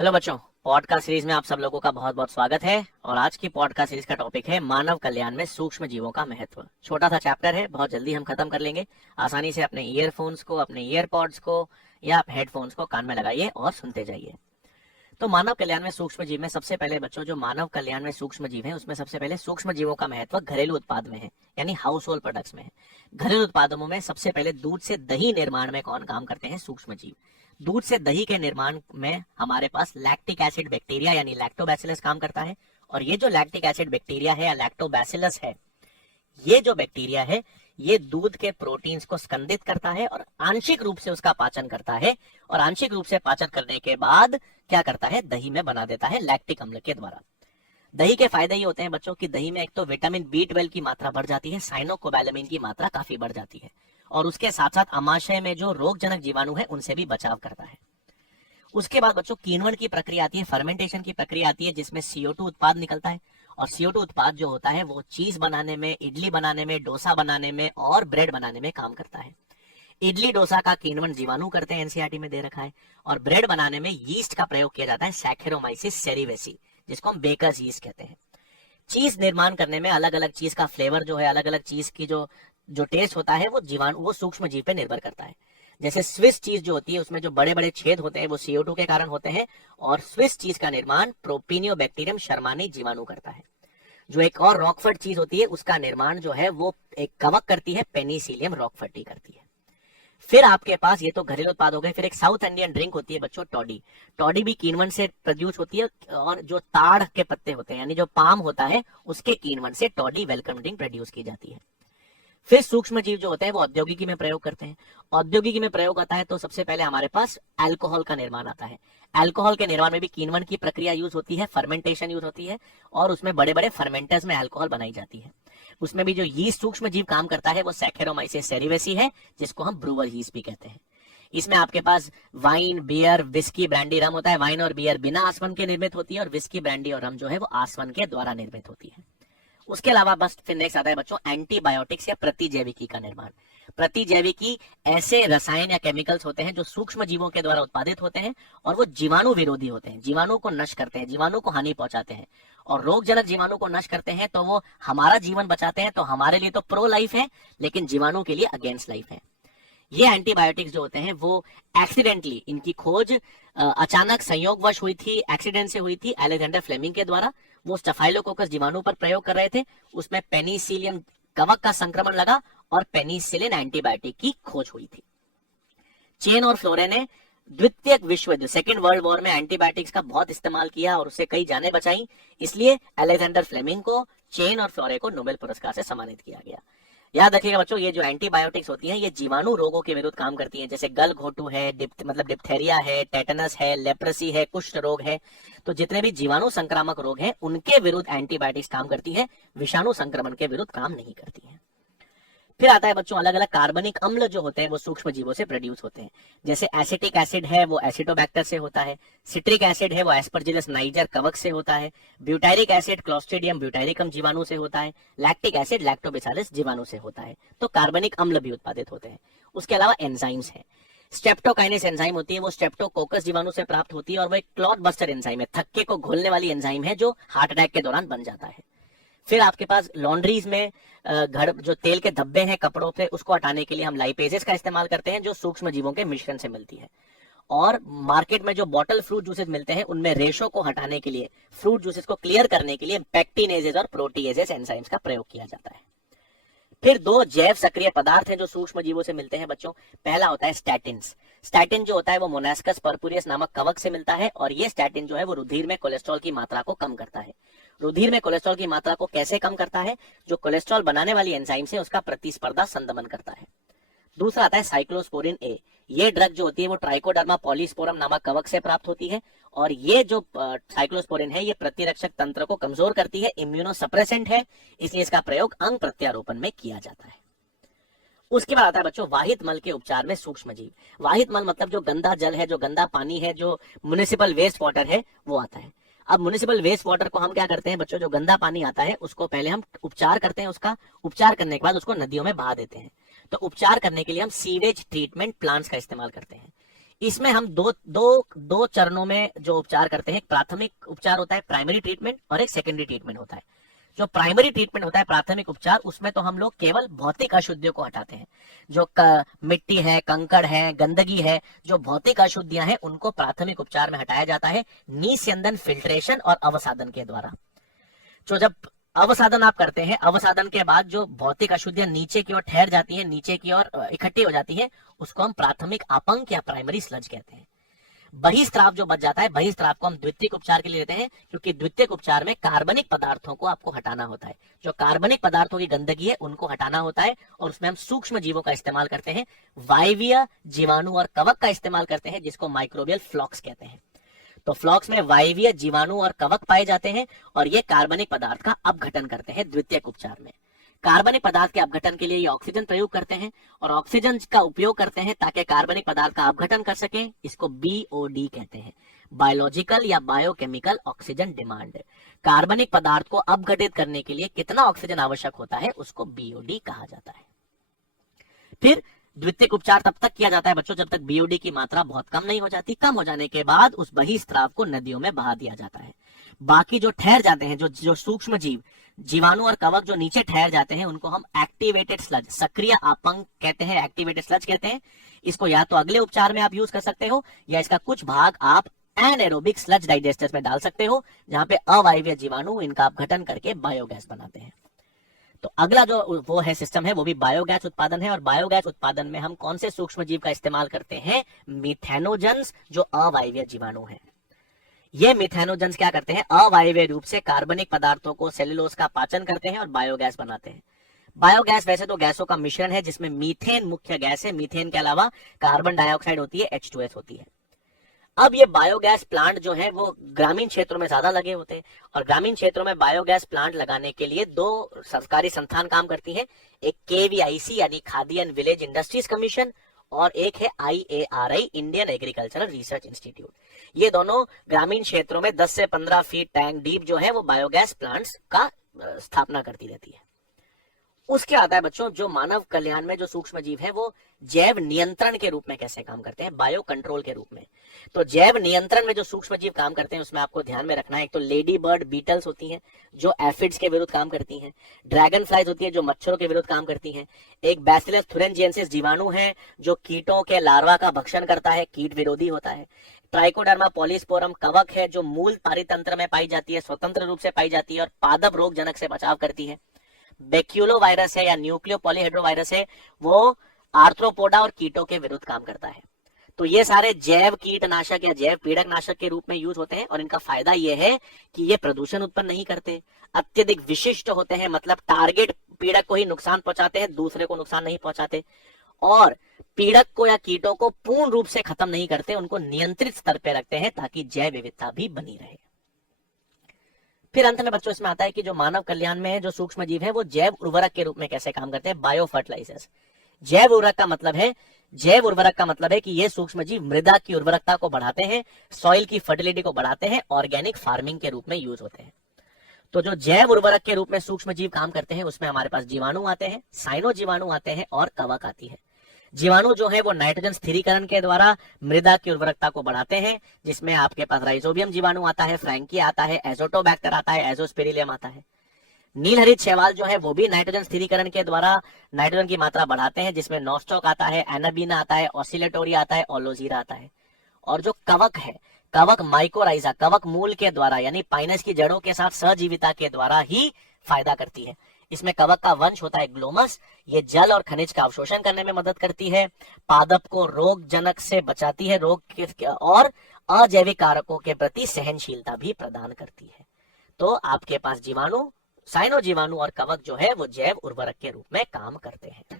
Hello बच्चों, podcast series में आप सब लोगों का बहुत बहुत स्वागत है। और आज की पॉडकास्ट सीरीज का टॉपिक है मानव कल्याण में सूक्ष्म जीवों का महत्व। छोटा सा चैप्टर है, बहुत जल्दी हम खत्म कर लेंगे। आसानी से अपने ईयरफोन्स को, अपने ईयरपॉड्स को या हेडफोन्स को कान में लगाइए और सुनते जाइए। तो मानव कल्याण में सूक्ष्म जीव में सबसे पहले बच्चों, जो मानव कल्याण में सूक्ष्म जीव है उसमें सबसे पहले सूक्ष्म जीवों का महत्व घरेलू उत्पाद में है, यानी हाउस होल्ड प्रोडक्ट्स में है। घरेलू उत्पादों में सबसे पहले दूध से दही निर्माण में कौन काम करते हैं? सूक्ष्म जीव। दूध से दही के निर्माण में हमारे पास लैक्टिक एसिड बैक्टीरिया यानी लैक्टोबैसिलस काम करता है। और ये जो लैक्टिक एसिड बैक्टीरिया है या लैक्टोबैसिलस है, ये जो बैक्टीरिया है ये दूध के प्रोटीन्स को स्कंदित करता है और आंशिक रूप से उसका पाचन करता है। और आंशिक रूप से पाचन करने के बाद क्या करता है? दही में बना देता है लैक्टिक अम्ल के द्वारा। दही के फायदे ये होते हैं बच्चों कि दही में एक तो विटामिन B12 की मात्रा बढ़ जाती है, साइनोकोबैलामिन की मात्रा काफी बढ़ जाती है, और उसके साथ साथ अमाशय में जो रोगजनक जीवाणु है उनसे भी बचाव करता है। उसके बाद बच्चों किण्वन की प्रक्रिया आती है, फर्मेंटेशन की प्रक्रिया आती है, जिसमें CO2 उत्पाद निकलता है। और CO2 उत्पाद जो होता है वो चीज बनाने में, इडली बनाने में, डोसा बनाने में और ब्रेड बनाने में काम करता है। इडली डोसा का किण्वन जीवाणु करते हैं, एनसीईआरटी में दे रखा है। और ब्रेड बनाने में यीस्ट का प्रयोग किया जाता है, सैकेरोमाइसिस सेरिवेसी, जिसको हम बेकर्स यीस्ट कहते हैं। चीज निर्माण करने में अलग अलग चीज का फ्लेवर जो है, अलग अलग चीज की जो जो टेस्ट होता है वो जीवाणु, वो सूक्ष्म जीव पे निर्भर करता है। जैसे स्विस चीज जो होती है उसमें जो बड़े बड़े छेद होते हैं वो CO2 के कारण होते हैं। और स्विस चीज का निर्माण प्रोपिनियोबैक्टीरियम शर्मानी जीवाणु करता है। जो एक और रॉकफर्ट चीज होती है उसका निर्माण जो है वो एक कवक करती है, पेनिसिलियम रॉकफर्टी करती है। फिर आपके पास ये तो घरेलू उत्पाद हो गए। फिर एक साउथ इंडियन ड्रिंक होती है बच्चों, टॉडी। टॉडी भी किण्वन से प्रोड्यूस होती है, और जो ताड़ के पत्ते होते हैं यानी जो पाम होता है उसके किण्वन से टॉडी वेलकम ड्रिंक प्रोड्यूस की जाती है। फिर सूक्ष्म जीव जो होते हैं वो औद्योगिकी में प्रयोग करते हैं। औद्योगिकी में प्रयोग आता है तो सबसे पहले हमारे पास अल्कोहल का निर्माण आता है। अल्कोहल के निर्माण में भी किण्वन की प्रक्रिया यूज होती है, फर्मेंटेशन यूज होती है, और उसमें बड़े बड़े फर्मेंटर्स में अल्कोहल बनाई जाती है। उसमें भी जो यीस्ट सूक्ष्म जीव काम करता है वो सैकेरोमाइसिस सेरिवेसी है, जिसको हम ब्रूअर यीस्ट भी कहते हैं। इसमें आपके पास वाइन, बियर, विस्की, ब्रांडी, रम होता है। वाइन और बियर बिना आसवन के निर्मित होती है, और विस्की, ब्रांडी और रम जो है वो आसवन के द्वारा निर्मित होती है। उसके अलावा बस फिर नेक्स्ट आता है बच्चों एंटीबायोटिक्स या प्रतिजैविकी का निर्माण। प्रतिजैविकी ऐसे रसायन या केमिकल्स होते हैं जो सूक्ष्म जीवों के द्वारा उत्पादित होते हैं, और वो जीवाणु विरोधी होते हैं, जीवाणु को नष्ट करते हैं, जीवाणु को हानि पहुंचाते हैं। और रोगजनक जीवाणु को नष्ट करते हैं तो वो हमारा जीवन बचाते हैं, तो हमारे लिए तो प्रो लाइफ है, लेकिन जीवाणु के लिए अगेंस्ट लाइफ है। ये एंटीबायोटिक्स जो होते हैं वो एक्सीडेंटली, इनकी खोज अचानक संयोगवश हुई थी, एक्सीडेंट से हुई थी अलेक्जेंडर फ्लेमिंग के द्वारा। वो स्टाफाइलोकोकस जीवाणु पर प्रयोग कर रहे थे, उसमें पेनिसिलियम कवक का संक्रमण लगा और पेनिसिलिन एंटीबायोटिक की खोज हुई थी। चेन और फ्लोरे ने द्वितीय विश्व युद्ध, सेकेंड वर्ल्ड वॉर में एंटीबायोटिक्स का बहुत इस्तेमाल किया और उससे कई जानें बचाई। इसलिए अलेक्जेंडर फ्लेमिंग को, चेन और फ्लोरे को नोबेल पुरस्कार से सम्मानित किया गया। याद रखिएगा बच्चों, ये जो एंटीबायोटिक्स होती हैं ये जीवाणु रोगों के विरुद्ध काम करती हैं, जैसे गल घोटू है, मतलब डिप्थेरिया है, टेटनस है, लेप्रेसी है, कुष्ठ रोग है। तो जितने भी जीवाणु संक्रामक रोग हैं उनके विरुद्ध एंटीबायोटिक्स काम करती है, विषाणु संक्रमण के विरुद्ध काम नहीं करती है। फिर आता है बच्चों अलग अलग कार्बनिक अम्ल जो होते हैं वो सूक्ष्म जीवों से प्रोड्यूस होते हैं। जैसे एसिटिक एसिड है वो एसिडोबैक्टर से होता है, सिट्रिक एसिड है वो एस्परजिलस नाइजर कवक से होता है, ब्यूटाइरिक एसिड क्लोस्ट्रिडियम ब्यूटाइरिकम जीवाणु से होता है, लैक्टिक एसिड लैक्टोबैसिलस जीवाणु से होता है। तो कार्बनिक अम्ल भी उत्पादित होते हैं। उसके अलावा एंजाइम्स है। स्ट्रेप्टोकाइनेस एंजाइम होती है, वो स्ट्रेप्टोकोकस जीवाणु से प्राप्त होती है, और वो एक क्लॉट बस्टर एंजाइम है, थक्के को घोलने वाली एंजाइम है जो हार्ट अटैक के दौरान बन जाता है। फिर आपके पास लॉन्ड्रीज में घर जो तेल के धब्बे हैं कपड़ों पे, उसको हटाने के लिए हम लाइपेजेस का इस्तेमाल करते हैं जो सूक्ष्म जीवों के मिश्रण से मिलती है। और मार्केट में जो बॉटल फ्रूट जूसेस मिलते हैं उनमें रेशो को हटाने के लिए, फ्रूट जूसेस को क्लियर करने के लिए पैक्टिनेजेस और प्रोटीएजेस एंजाइम्स का प्रयोग किया जाता है। फिर दो जैव सक्रिय पदार्थ हैं जो सूक्ष्म जीवों से मिलते हैं बच्चों। पहला होता है स्टैटिन्स। स्टैटिन जो होता है वो मोनास्कस पर्पुरियस नामक कवक से मिलता है, और ये स्टैटिन जो है वो रुधिर में कोलेस्ट्रॉल की मात्रा को कम करता है। रुधिर में कोलेस्ट्रॉल की मात्रा को कैसे कम करता है? जो कोलेस्ट्रॉल बनाने वाली एंजाइम से उसका प्रतिस्पर्धा संदमन करता है। दूसरा आता है साइक्लोस्पोरिन ए। ये ड्रग जो होती है वो ट्राइकोडर्मा पॉलीस्पोरम नामक कवक से प्राप्त होती है, और ये जो साइक्लोस्पोरिन है ये प्रतिरक्षक तंत्र को कमजोर करती है, इम्यूनोसप्रेसेंट है, इसलिए इसका प्रयोग अंग प्रत्यारोपण में किया जाता है। उसके बाद आता है बच्चों वाहित मल के उपचार में सूक्ष्म जीव। वाहित मल मतलब जो गंदा जल है, जो गंदा पानी है, जो म्युनिसिपल वेस्ट वाटर है वो आता है। अब म्युनिसिपल वेस्ट वाटर को हम क्या करते हैं बच्चों, जो गंदा पानी आता है उसको पहले हम उपचार करते हैं, उसका उपचार करने के बाद उसको नदियों में बहा देते हैं। तो उपचार करने के लिए हम सीवेज ट्रीटमेंट प्लांट्स का इस्तेमाल करते हैं। इसमें हम दो चरणों में जो उपचार करते हैं, एक प्राथमिक उपचार होता है प्राइमरी ट्रीटमेंट और एक सेकेंडरी ट्रीटमेंट होता है। जो प्राइमरी ट्रीटमेंट होता है प्राथमिक उपचार, उसमें तो हम लोग केवल भौतिक अशुद्धियों को हटाते हैं। जो मिट्टी है, कंकड़ है, गंदगी है, जो भौतिक अशुद्धियां हैं उनको प्राथमिक उपचार में हटाया जाता है निस्यंदन, फिल्ट्रेशन और अवसादन के द्वारा। तो जब अवसादन आप करते हैं, अवसादन के बाद जो भौतिक अशुद्धियां नीचे की ओर ठहर जाती हैं, नीचे की ओर इकट्ठी हो जाती हैं, उसको हम प्राथमिक अपंक या प्राइमरी स्लज कहते हैं। बहिस्त्राव जो बच जाता है, बहिस्त्राव को हम द्वितीयक उपचार के लिए लेते हैं, क्योंकि द्वितीयक उपचार में कार्बनिक पदार्थों को आपको हटाना होता है। जो कार्बनिक पदार्थों की गंदगी है उनको हटाना होता है, और उसमें हम सूक्ष्म जीवों का इस्तेमाल करते हैं, वायवीय जीवाणु और कवक का इस्तेमाल करते हैं, जिसको माइक्रोबियल फ्लॉक्स कहते हैं। तो फ्लॉक्स में वायवीय जीवाणु और कवक पाए जाते हैं, और ये कार्बनिक पदार्थ का अपघटन करते हैं द्वितीयक उपचार में। कार्बनिक पदार्थ के अपघटन के लिए ये ऑक्सीजन प्रयोग करते हैं, और ऑक्सीजन का उपयोग करते हैं ताकि कार्बनिक पदार्थ का अपघटन कर सके। इसको बीओडी कहते हैं, बायोलॉजिकल या बायोकेमिकल ऑक्सीजन डिमांड। कार्बनिक पदार्थ को अपघटित करने के लिए कितना ऑक्सीजन आवश्यक होता है उसको बीओडी कहा जाता है। फिर द्वितीयक उपचार तब तक किया जाता है बच्चों जब तक बीओडी की मात्रा बहुत कम नहीं हो जाती। कम हो जाने के बाद उस बहिस्त्राव को नदियों में बहा दिया जाता है। बाकी जो ठहर जाते हैं, जो सूक्ष्म जीव, जीवाणु और कवक जो नीचे ठहर जाते हैं, उनको हम एक्टिवेटेड स्लज, सक्रिय अपंक कहते हैं, एक्टिवेटेड स्लज कहते हैं। इसको या तो अगले उपचार में आप यूज कर सकते हो, या इसका कुछ भाग आप एनाएरोबिक स्लज डाइजेस्टर्स में डाल सकते हो, जहां पे अवायवीय जीवाणु इनका अपघटन करके बायोगैस बनाते हैं। तो अगला जो वो है सिस्टम है, वो भी बायोगैस उत्पादन है। और बायोगैस उत्पादन में हम कौन से सूक्ष्म जीव का इस्तेमाल करते हैं? मिथेनोजन्स, जो अवायवीय जीवाणु हैं। ये मिथेनोजन्स क्या करते हैं? अवायवीय रूप से कार्बनिक पदार्थों को, सेलुलोज का पाचन करते हैं और बायोगैस बनाते हैं। बायोगैस वैसे तो गैसों का मिश्रण है, जिसमें मीथेन मुख्य गैस है। मीथेन के अलावा कार्बन डाइऑक्साइड होती है, H2S होती है। अब ये बायोगैस प्लांट जो है वो ग्रामीण क्षेत्रों में ज्यादा लगे होते हैं, और ग्रामीण क्षेत्रों में बायोगैस प्लांट लगाने के लिए दो सरकारी संस्थान काम करती हैं। एक KVIC यानी khadi and village industries commission, और एक है IARI, Indian agricultural research institute. ये दोनों ग्रामीण क्षेत्रों में 10 से 15 फीट टैंक डीप जो है वो बायोगैस प्लांट्स का स्थापना करती रहती है। उसके आता है बच्चों जो मानव कल्याण में जो सूक्ष्म जीव है वो जैव नियंत्रण के रूप में कैसे काम करते हैं, बायो कंट्रोल के रूप में। तो जैव नियंत्रण में जो सूक्ष्म जीव काम करते हैं उसमें आपको ध्यान में रखना है, एक तो लेडी बर्ड बीटल्स होती हैं जो एफिड्स के विरुद्ध काम करती हैं, ड्रैगन फ्लाइज होती है जो मच्छरों के विरुद्ध काम करती हैं, एक बैसिलस थुरिनजिएंसिस जीवाणु है जो कीटों के लार्वा का भक्षण करता है, कीट विरोधी होता है। ट्राइकोडर्मा पॉलीस्पोरम कवक है जो मूल पारितंत्र में पाई जाती है, स्वतंत्र रूप से पाई जाती है और पादप रोग जनक से बचाव करती है। बैक्यूलो वायरस है या न्यूक्लियो पॉलीहेड्रोवायरस है, वो आर्थ्रोपोडा और कीटों के विरुद्ध काम करता है। तो ये सारे जैव कीटनाशक या जैव पीड़क नाशक के रूप में यूज होते हैं, और इनका फायदा ये है कि ये प्रदूषण उत्पन्न नहीं करते, अत्यधिक विशिष्ट होते हैं, मतलब टारगेट पीड़क को ही नुकसान पहुंचाते हैं, दूसरे को नुकसान नहीं पहुंचाते, और पीड़क को या कीटों को पूर्ण रूप से खत्म नहीं करते, उनको नियंत्रित स्तर पर रखते हैं ताकि जैव विविधता भी बनी रहे। फिर अंत में बच्चों इसमें आता है कि जो मानव कल्याण में जो सूक्ष्म जीव है वो जैव उर्वरक के रूप में कैसे काम करते हैं, बायो फर्टिलाइजर्स। जैव उर्वरक का मतलब है कि ये सूक्ष्म जीव मृदा की उर्वरकता को बढ़ाते हैं, सॉइल की फर्टिलिटी को बढ़ाते हैं, ऑर्गेनिक फार्मिंग के रूप में यूज होते हैं। तो जो जैव उर्वरक के रूप में सूक्ष्म जीव काम करते हैं उसमें हमारे पास जीवाणु आते हैं, साइनो जीवाणु आते हैं और कवक आती है। जीवाणु जो है वो नाइट्रोजन स्थिरीकरण के द्वारा मृदा की उर्वरकता को बढ़ाते हैं, जिसमें आपके पास राइजोबियम जीवाणु आता है, फ्रैंकी आता है, एजोटोबैक्टर आता है, एजोस्पिरिलियम आता है। नीलहरित शैवाल जो है वो भी नाइट्रोजन स्थिरीकरण के द्वारा नाइट्रोजन की मात्रा बढ़ाते हैं, जिसमें नॉस्टॉक आता है, एनाबीना आता है, ऑसिलेटोरिया आता है, ओलोजीरा आता है। और जो कवक है, कवक माइकोराइजा, कवक मूल के द्वारा यानी पाइनस की जड़ों के साथ सहजीविता के द्वारा ही फायदा करती है। इसमें कवक का वंश होता है ग्लोमस, ये जल और खनिज का अवशोषण करने में मदद करती है, पादप को रोग जनक से बचाती है, और अजैविक कारकों के प्रति सहनशीलता भी प्रदान करती है। तो आपके पास जीवाणु, साइनो जीवाणु और कवक जो है वो जैव उर्वरक के रूप में काम करते हैं।